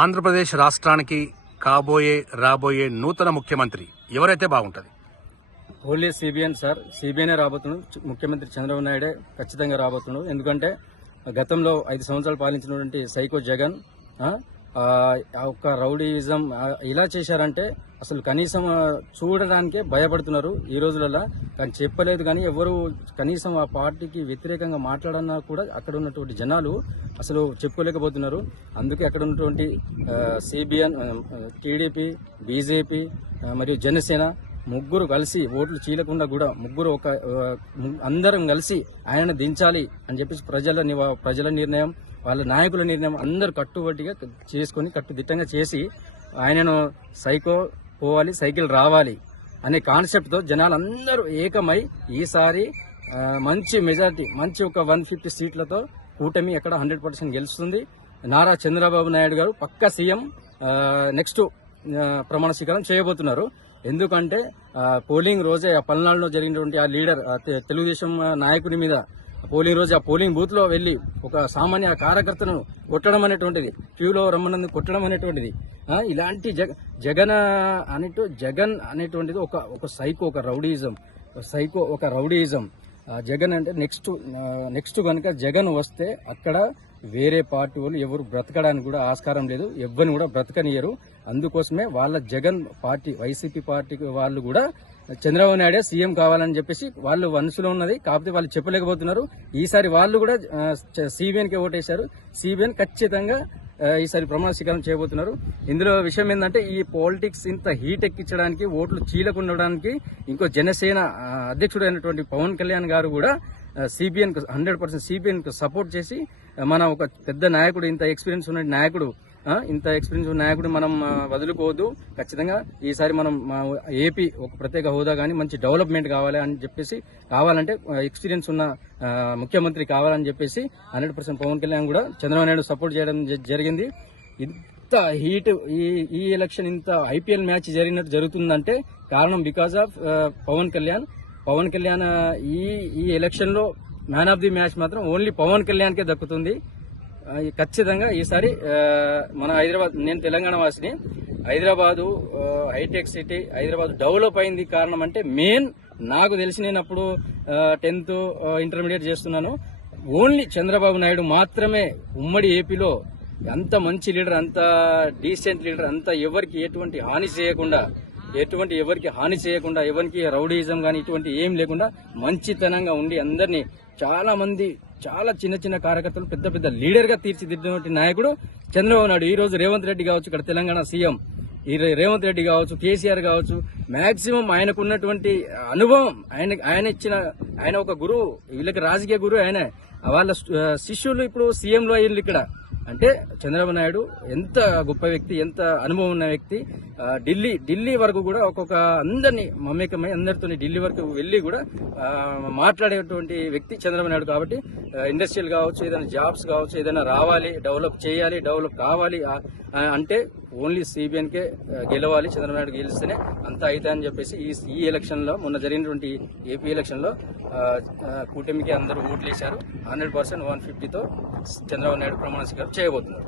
ఆంధ్రప్రదేశ్ రాష్ట్రానికి రాబోయే నూతన ముఖ్యమంత్రి ఎవరైతే బాగుంటుంది? Only CBN sir. సిబిఎన్ రాబోతున్నాడు. ముఖ్యమంత్రి చంద్రబాబు నాయుడే ఖచ్చితంగా రాబోతున్నాడు. ఎందుకంటే గతంలో 5 సంవత్సరాలు పాలించినటువంటి సైకో జగన్ ఒక రౌడీయిజం ఇలా చేశారంటే అసలు కనీసం చూడడానికే భయపడుతున్నారు ఈ రోజులలో. కానీ చెప్పలేదు, కానీ ఎవరు కనీసం ఆ పార్టీకి వ్యతిరేకంగా మాట్లాడన్నా కూడా అక్కడ ఉన్నటువంటి జనాలు అసలు చెప్పుకోలేకపోతున్నారు. అందుకే అక్కడ ఉన్నటువంటి సిబిఎన్, టీడీపీ, బీజేపీ మరియు జనసేన ముగ్గురు కలిసి ఓట్లు చీలకుండా కూడా అందరం కలిసి ఆయన దించాలి అని చెప్పేసి ప్రజల నిర్ణయం, వాళ్ళ నాయకుల నిర్ణయం అందరు కట్టుబట్టిగా చేసుకుని కట్టుదిట్టంగా చేసి ఆయనను సైకో పోవాలి, సైకిల్ రావాలి అనే కాన్సెప్ట్ తో జనాలందరూ ఏకమై ఈసారి మంచి మెజారిటీ, మంచి ఒక 150 సీట్లతో కూటమి ఎక్కడ 100% గెలుస్తుంది. నారా చంద్రబాబు నాయుడు గారు పక్కా సీఎం నెక్స్ట్ ప్రమాణ స్వీకారం చేయబోతున్నారు. ఎందుకంటే పోలింగ్ రోజే ఆ పల్నాడులో జరిగినటువంటి ఆ లీడర్ తెలుగుదేశం నాయకుని మీద పోలింగ్ రోజు ఆ పోలింగ్ బూత్ లో వెళ్లి ఒక సామాన్య కార్యకర్తను కొట్టడం అనేటువంటిది, క్యూలో రమ్మనందుకు కొట్టడం అనేటువంటిది, ఇలాంటి జగన్ అనేటువంటిది ఒక సైకో, ఒక రౌడీయిజం. జగన్ అంటే నెక్స్ట్ కనుక జగన్ వస్తే అక్కడ వేరే పార్టీ వాళ్ళు ఎవరు బ్రతకడానికి కూడా ఆస్కారం లేదు, ఎవరిని కూడా బ్రతకనియరు. అందుకోసమే వాళ్ళ జగన్ పార్టీ, వైసీపీ పార్టీ వాళ్ళు కూడా చంద్రబాబు నాయుడే సీఎం కావాలని చెప్పేసి వాళ్ళు మనసులో ఉన్నది, కాకపోతే వాళ్ళు చెప్పలేకపోతున్నారు. ఈసారి వాళ్ళు కూడా సిబిఎన్ కి ఓటేశారు. సిబిఎన్ ఖచ్చితంగా ఈసారి ప్రమాణ స్వీకారం చేయబోతున్నారు. ఇందులో విషయం ఏంటంటే ఈ పాలిటిక్స్ ఇంత హీట్ ఎక్కించడానికి, ఓట్లు చీలకుండడానికి ఇంకో జనసేన అధ్యక్షుడైనటువంటి పవన్ కళ్యాణ్ గారు కూడా సిబిఎన్ 100% సిబిఎన్ కు సపోర్ట్ చేసి మన ఒక పెద్ద నాయకుడు, ఇంత ఎక్స్పీరియన్స్ ఉన్న నాయకుడు మనం వదులుకోవద్దు. ఖచ్చితంగా ఈసారి మనం ఏపీ ఒక ప్రత్యేక హోదా కానీ మంచి డెవలప్మెంట్ కావాలంటే ఎక్స్పీరియన్స్ ఉన్న ముఖ్యమంత్రి కావాలని చెప్పేసి 100% పవన్ కళ్యాణ్ కూడా చంద్రబాబు నాయుడు సపోర్ట్ చేయడం జరిగింది. ఇంత హీట్ ఈ ఎలక్షన్, ఇంత ఐపీఎల్ మ్యాచ్ జరుగుతుందంటే కారణం బికాజ్ ఆఫ్ పవన్ కళ్యాణ్. ఈ ఎలక్షన్ లో మ్యాన్ ఆఫ్ ది మ్యాచ్ మాత్రం ఓన్లీ పవన్ కళ్యాణ్ కే దక్కుతుంది. ఖచ్చితంగా ఈసారి మన హైదరాబాద్, నేను తెలంగాణ వాసిని, Hyderabad hi-tech city, Hyderabad develop అయింది కారణం అంటే మెయిన్ నాకు తెలిసి, నేను అప్పుడు 10th ఇంటర్మీడియట్ చేస్తున్నాను, ఓన్లీ చంద్రబాబు నాయుడు మాత్రమే ఉమ్మడి ఏపీలో అంత మంచి లీడర్, అంత డీసెంట్ లీడర్, అంత ఎవరికి ఎటువంటి హాని చేయకుండా, ఎవరికి రౌడీయిజం కానీ ఇటువంటి ఏం లేకుండా మంచితనంగా ఉండి అందరినీ చాలా చిన్న కార్యకర్తలు పెద్ద లీడర్ గా తీర్చిదిద్దినటువంటి నాయకుడు చంద్రబాబు నాయుడు. ఈ రోజు రేవంత్ రెడ్డి కావచ్చు, ఇక్కడ తెలంగాణ సీఎం రేవంత్ రెడ్డి కావచ్చు, కేసీఆర్ కావచ్చు, మాక్సిమం ఆయనకున్నటువంటి అనుభవం, ఆయన ఒక గురువు, వీళ్ళకి రాజకీయ గురువు ఆయన. వాళ్ళ శిష్యులు ఇప్పుడు సీఎంలో అయ్యింది ఇక్కడ. అంటే చంద్రబాబు నాయుడు ఎంత గొప్ప వ్యక్తి, ఎంత అనుభవం ఉన్న వ్యక్తి. ఢిల్లీ వరకు కూడా అందరినీ మమేకమై అందరితో ఢిల్లీ వరకు వెళ్లి కూడా మాట్లాడేటువంటి వ్యక్తి చంద్రబాబు నాయుడు. కాబట్టి ఇండస్ట్రియల్ కావచ్చు, ఏదైనా జాబ్స్ కావచ్చు, ఏదైనా రావాలి, డెవలప్ కావాలి అంటే ఓన్లీ సిబిఎన్ కే గెలవాలి, చంద్రబాబు నాయుడు గెలిస్తేనే అంతా అవుతాయని చెప్పేసి ఈ ఎలక్షన్ లో, మొన్న జరిగినటువంటి ఏపీ ఎలక్షన్ లో కూటమికి అందరూ ఓట్లేశారు. 100% 150తో చంద్రబాబు నాయుడు ప్రమాణ స్వీకారం చేయబోతున్నారు.